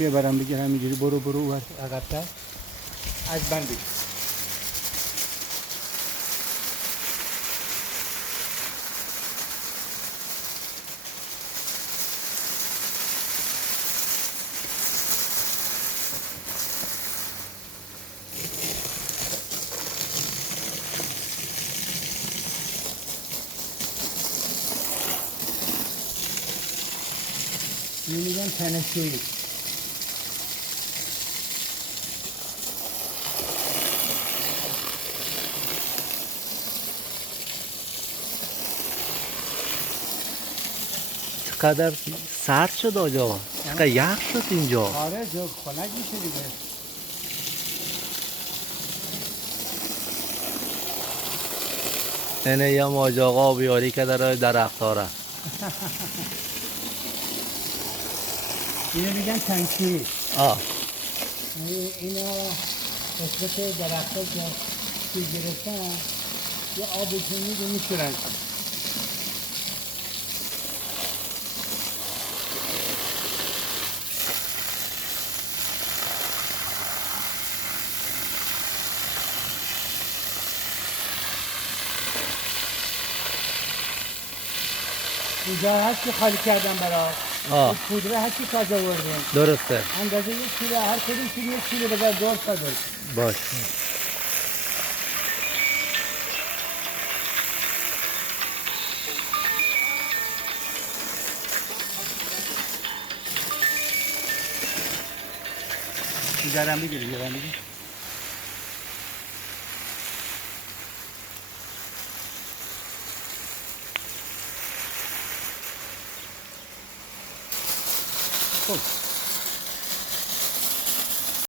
ببرم بگیر همینجوری برو برو عقب‌تر از بند بگیر. اینو میگن تنشویی. چقدر سرد شد آجا، چقدر یخ شد اینجا. آره جو خنک میشه دیگه. اینه یا آقا بیاری که در درخت داره. اینو میگن تنشویی. اینو قسمت درخت ها که گرفتن یه آبشون میده میشورن. اینجا هست که خالی کردم برای پودره هستی تازه وردیم. درسته. اندازه یک کیلو هر کدوم کیلو یک کیلو بذار دور تا دور. باش. دیگرم بگیری دیگرم بگیری. خب